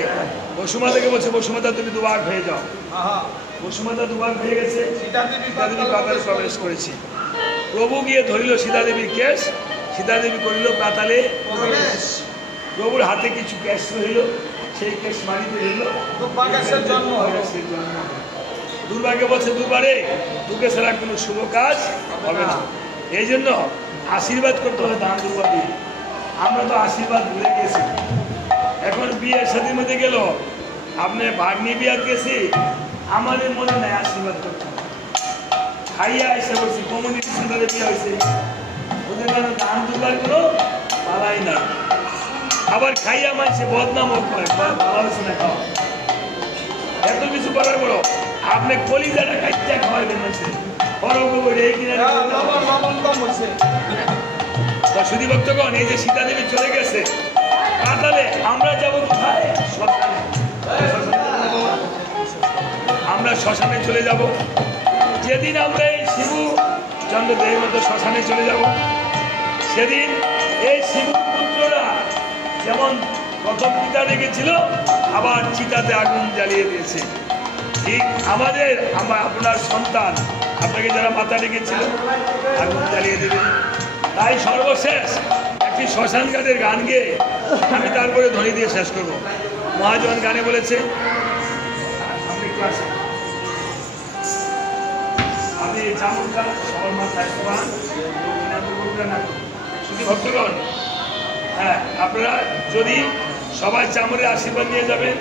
বসুমাতাকে বলছে বসুমাতা তুমি দুবার হয়ে যাও। বসুমাতা দুবার হয়ে গেছে, সীতা দেবী পাতালে প্রবেশ করেছে। প্রভু গিয়ে ধরিল সীতা দেবীর কেশ, সীতা দেবী করিল পাতালে প্রবেশ। প্রভুর হাতে কিছু ক্যাশ রইল, সেই ক্যাশ মানিতে রইল দুর্ভাগ্যের জন্ম হলো। দুর্ভাগ্য বলছে দুবারে, তোকে ছাড়া কোনো শুভ কাজ হবে না। এই জন্য আশীর্বাদ করতে হবে দান দুর্বা দিয়ে। আমরা তো আশীর্বাদ ভুলে গেছি। এখন বিয়ের সাথে মধ্যে গেল, আপনি ভাগ্নি বিয়াত গেছি, আমাদের মনে নাই আশীর্বাদ করতে হবে। খাইয়া এসে বলছি, কমিউনিটি সেন্টারে বিয়ে হয়েছে, ওদের জন্য দান দুর্বার কোনো পালাই না। আবার খাইয়া মানছে বদনামও করে, ভালো হয়েছে না খাওয়া। এত কিছু করার পরও আপনি কলিজাটা কাটতে খাওয়াইবেন মানুষের শুধু ভক্তগণ। এই যে সীতা দেবী চলে গেছে পাতালে, আমরা যাবো কোথায়? শ্মশানে। আমরা শ্মশানে চলে যাব। যেদিন আমরা এই শিবু চন্দ্রদেবের মতো শ্মশানে চলে যাব, সেদিন এই শিবু পুত্ররা যেমন প্রথম চিতা রেখেছিল, আবার চিতাতে আগুন জ্বালিয়ে দিয়েছে। ঠিক আমাদের আপনার সন্তান আপনাকে যারা মাথা রেখেছিল, আগুন জ্বালিয়ে দেবে। তাই সর্বশেষ একটি শ্মশান ঘাটের গান গেয়ে আমি তারপরে ধরে দিয়ে শেষ করব। মহাজন গানে বলেছে, আপনি চামুন্ডা সবার মাথায় সমান শুধু ভক্তগণ। হ্যাঁ, আপনারা যদি সবাই চামড়ের আশীর্বাদ নিয়ে যাবেন,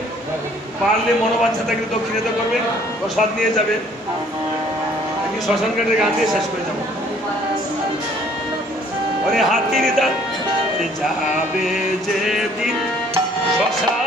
পারলে মনোবাঞ্ছা থাকলে দক্ষিণাতে করবেন, প্রসাদ নিয়ে যাবেন। আমি শ্মশান ঘাটের গান দিয়ে শেষ করে যাবো। ওরে হাতি নিতা যাবে যেদিন শ্মশানে,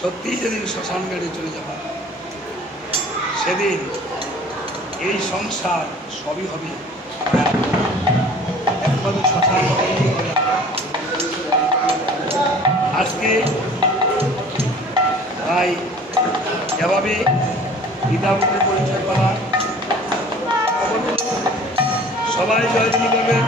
সত্যি যেদিন শ্মশান গাড়ি চলে যাবে সেদিন এই সংসার সবই হবে একমাত্র শ্মশান। আজকে তাই যেভাবে বিদ্যাপতির পরিচয় করা সবাই জয়গুলি করবেন।